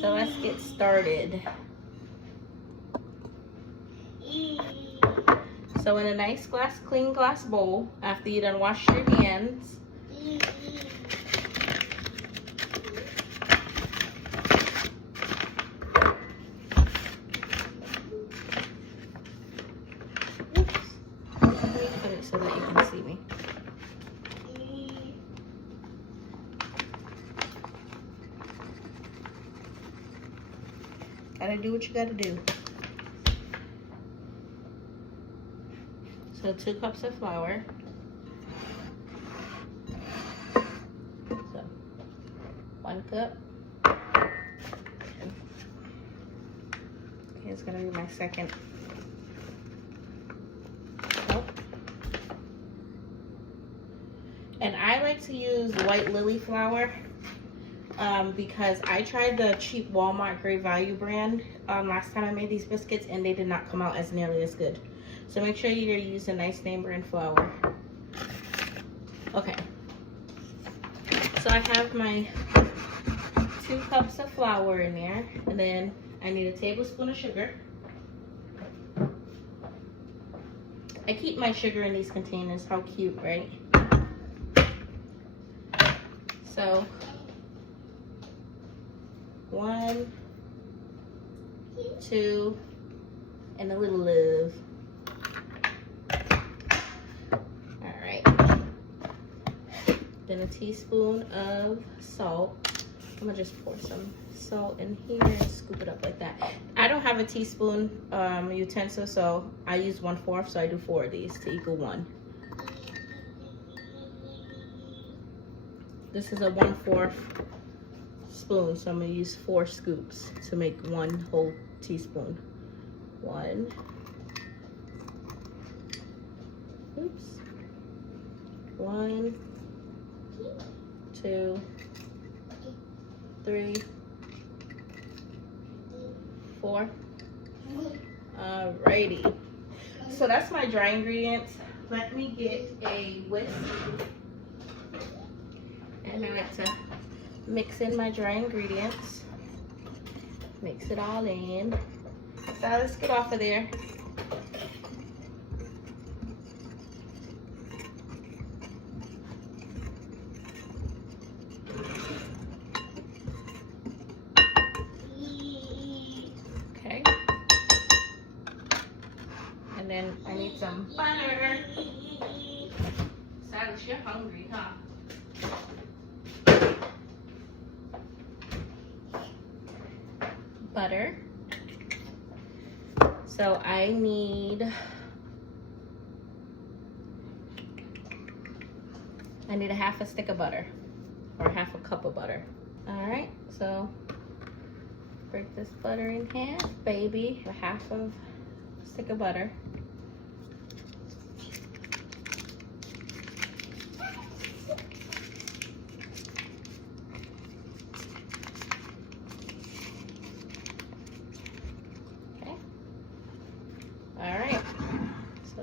So let's get started. So in a nice clean glass bowl, after you done washed your hands, so that you can see me. Gotta do what you gotta do. So 2 cups of flour. So 1 cup. Okay, it's gonna be my second. And I like to use White Lily flour because I tried the cheap Walmart Great Value brand last time I made these biscuits and they did not come out as nearly as good. So make sure you're using nice name brand flour. Okay. So I have my 2 cups of flour in there, and then I need a tablespoon of sugar. I keep my sugar in these containers. How cute, right? So 1, 2, and a little love. All right. Then a teaspoon of salt. I'm gonna just pour some salt in here and scoop it up like that. I don't have a teaspoon utensil, so I use 1/4, so I do 4 of these to equal 1. This is a 1/4 spoon, so I'm gonna use 4 scoops to make 1 whole teaspoon. 1. Oops. 1, 2, 3, 4. Alrighty. So that's my dry ingredients. Let me get a whisk. And I like to mix in my dry ingredients. Mix it all in. So let's get off of there. Okay. And then I need some butter. Silas, you're hungry, huh? Butter. So I need a half a stick of butter, or half a cup of butter. All right, so break this butter in half, baby. A half of a stick of butter.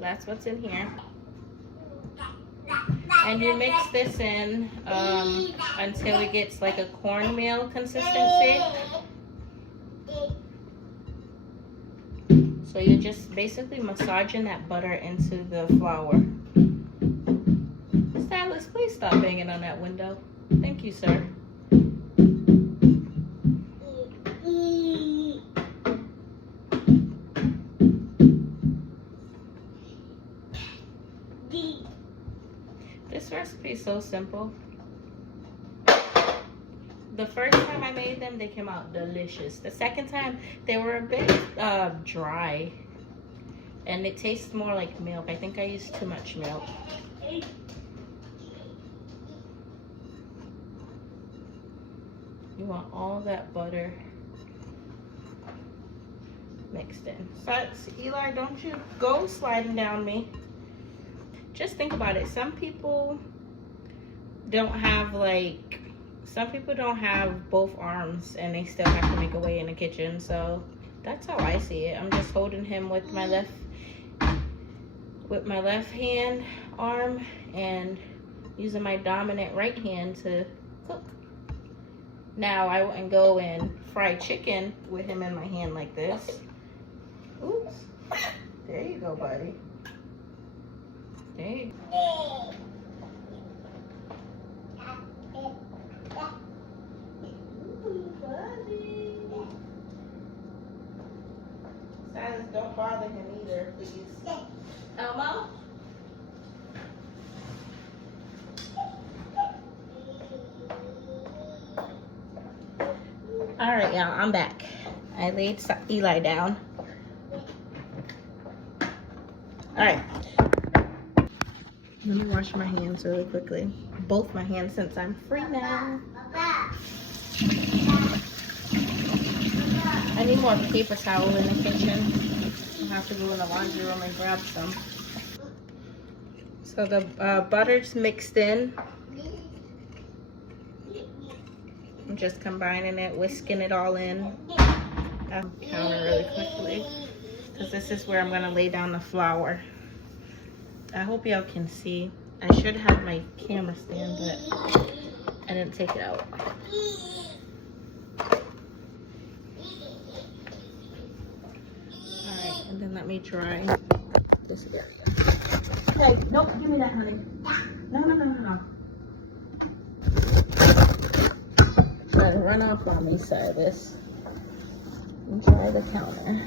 That's what's in here. And you mix this in until it gets like a cornmeal consistency. So you're just basically massaging that butter into the flour. Stylist, please stop banging on that window. Thank you, sir. This recipe is so simple. The first time I made them, they came out delicious. The second time, they were a bit dry. And it tastes more like milk. I think I used too much milk. You want all that butter mixed in. So, Eli, don't you go sliding down me. Just think about it. Some people don't have both arms and they still have to make a way in the kitchen. So that's how I see it. I'm just holding him with my left hand arm and using my dominant right hand to cook. Now I wouldn't go and fry chicken with him in my hand like this. Oops. There you go, buddy. There you go. Ooh, buddy. Silas, don't bother him either, please. Elmo? All right, y'all, I'm back. I laid Eli down. All right. Let me wash my hands really quickly. Both my hands since I'm free now. I need more paper towel in the kitchen. I'll have to go in the laundry room and grab some. So the butter's mixed in. I'm just combining it, whisking it all in. I'll counter really quickly because this is where I'm gonna lay down the flour. I hope y'all can see. I should have my camera stand, but I didn't take it out. Alright, and then let me dry this area. Okay, nope, give me that, honey. No. Try to run off on me, Silas. And dry the counter.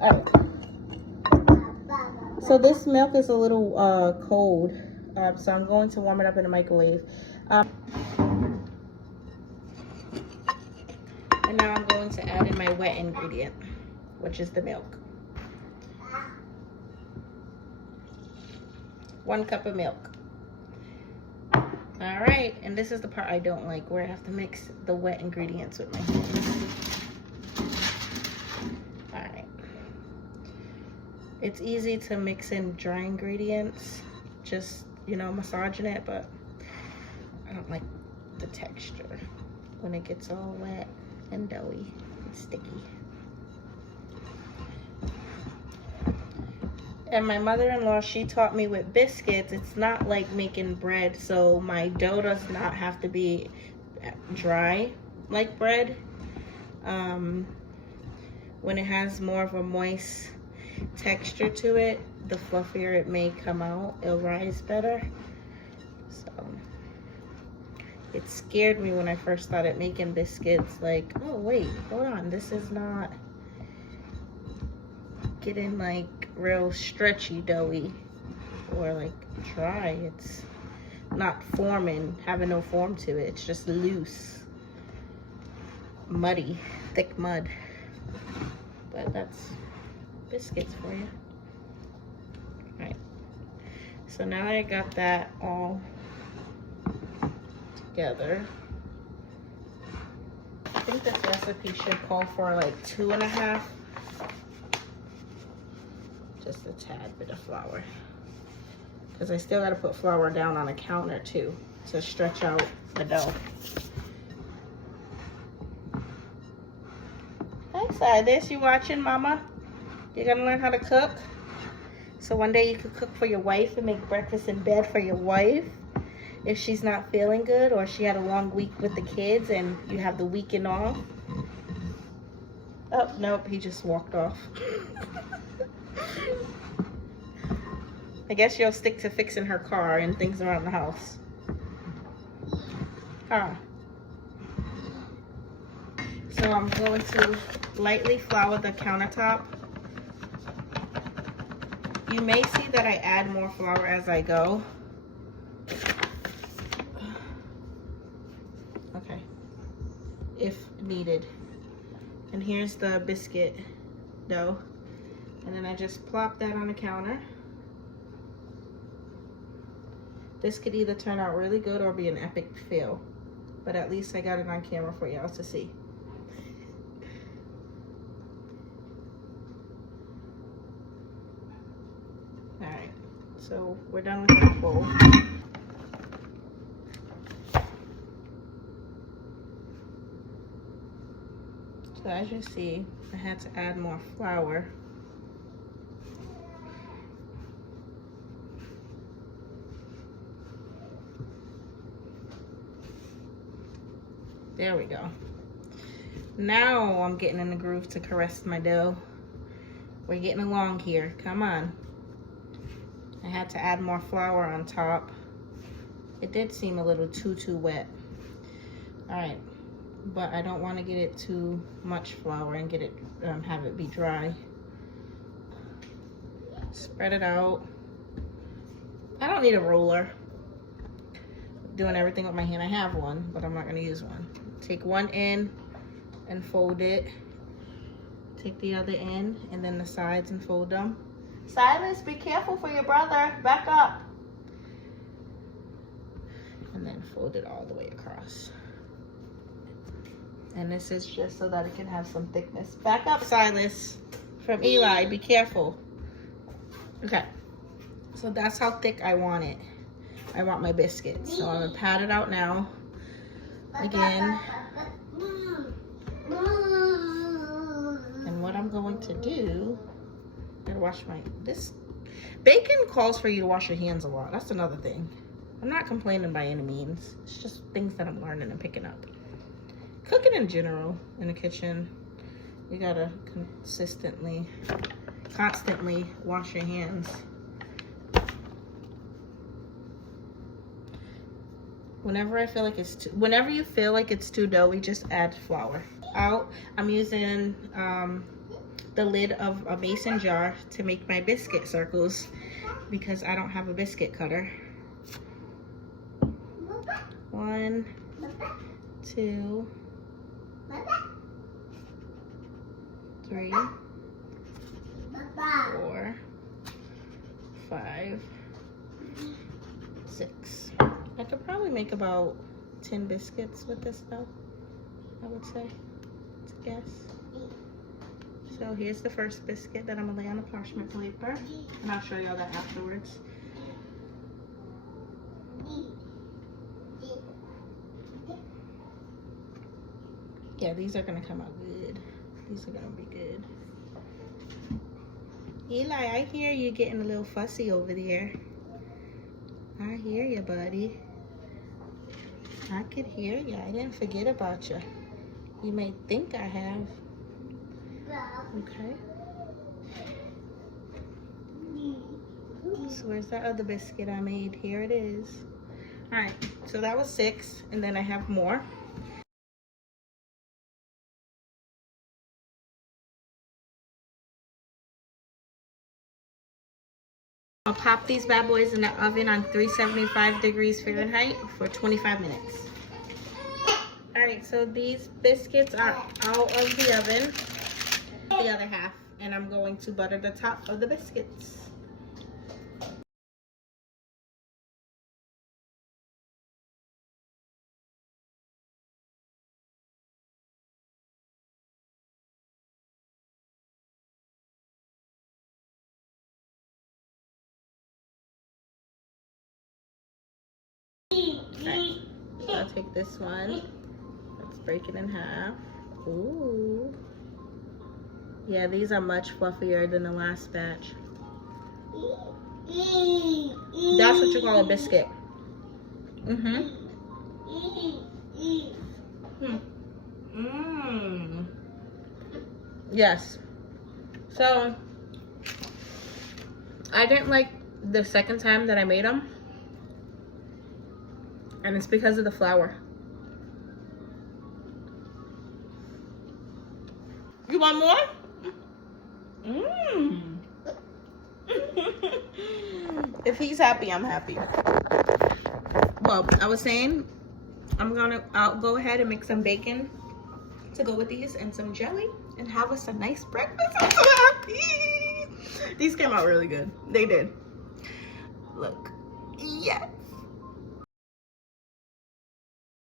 Alright. So this milk is a little cold, so I'm going to warm it up in the microwave. And now I'm going to add in my wet ingredient, which is the milk. 1 cup of milk. All right, and this is the part I don't like, where I have to mix the wet ingredients with my hands. All right. It's easy to mix in dry ingredients, just, you know, massaging it, but I don't like the texture when it gets all wet and doughy and sticky. And my mother-in-law, she taught me with biscuits, it's not like making bread, so my dough does not have to be dry like bread. When it has more of a moist texture to it, the fluffier it may come out. It'll rise better. So it scared me when I first started making biscuits, like, oh wait, hold on, this is not getting like real stretchy doughy or like dry. It's not forming, having no form to it. It's just loose, muddy, thick mud. But that's biscuits for you. All right, so now I got that all together. I think this recipe should call for like 2.5, just a tad bit of flour, because I still got to put flour down on the counter too to stretch out the dough. Hi Silas, you watching mama? You're gonna learn how to cook, so one day you could cook for your wife and make breakfast in bed for your wife if she's not feeling good, or she had a long week with the kids and you have the weekend off. Oh nope, he just walked off. I guess you'll stick to fixing her car and things around the house. So I'm going to lightly flour the countertop. You may see that I add more flour as I go. Okay, if needed. And here's the biscuit dough. And then I just plop that on the counter. This could either turn out really good or be an epic fail, but at least I got it on camera for y'all to see. All right, so we're done with that bowl. So as you see, I had to add more flour. There we go. Now I'm getting in the groove to caress my dough. We're getting along here. Come on. I had to add more flour on top. It did seem a little too wet. All right, but I don't want to get it too much flour and get it have it be dry. Spread it out. I don't need a roller. Doing everything with my hand. I have one, but I'm not going to use one. Take one end and fold it. Take the other end and then the sides and fold them. Silas, be careful for your brother. Back up. And then fold it all the way across. And this is just so that it can have some thickness. Back up, Silas. From Eli, be careful. Okay. So that's how thick I want it. I want my biscuits. So I'm gonna pat it out now. Again. And what I'm going to do, I'm gonna wash this bacon calls for you to wash your hands a lot. That's another thing. I'm not complaining by any means. It's just things that I'm learning and picking up. Cooking in general in the kitchen, you gotta constantly wash your hands. Whenever you feel like it's too doughy, just add flour. I'm using the lid of a mason jar to make my biscuit circles because I don't have a biscuit cutter. 1, 2, 3, 4, 5, 6. I could probably make about 10 biscuits with this though, I would say, to guess. So here's the first biscuit that I'm gonna lay on the parchment paper, and I'll show y'all that afterwards. Yeah, these are gonna come out good. These are gonna be good. Eli, I hear you getting a little fussy over there. I hear you, buddy. I could hear you. I didn't forget about you. You may think I have. Okay. So where's that other biscuit I made? Here it is. All right, so that was 6, and then I have more. I'll pop these bad boys in the oven on 375 degrees Fahrenheit for 25 minutes. All right, so these biscuits are out of the oven, the other half, and I'm going to butter the top of the biscuits. Okay, so I'll take this one. Let's break it in half. Ooh. Yeah, these are much fluffier than the last batch. That's what you call a biscuit. Yes. So, I didn't like the second time that I made them. And it's because of the flour. You want more? If he's happy, I'm happy. Well, I was saying, I'll go ahead and make some bacon to go with these and some jelly and have us a nice breakfast. I'm so happy. These came out really good. They did. Look. Yes.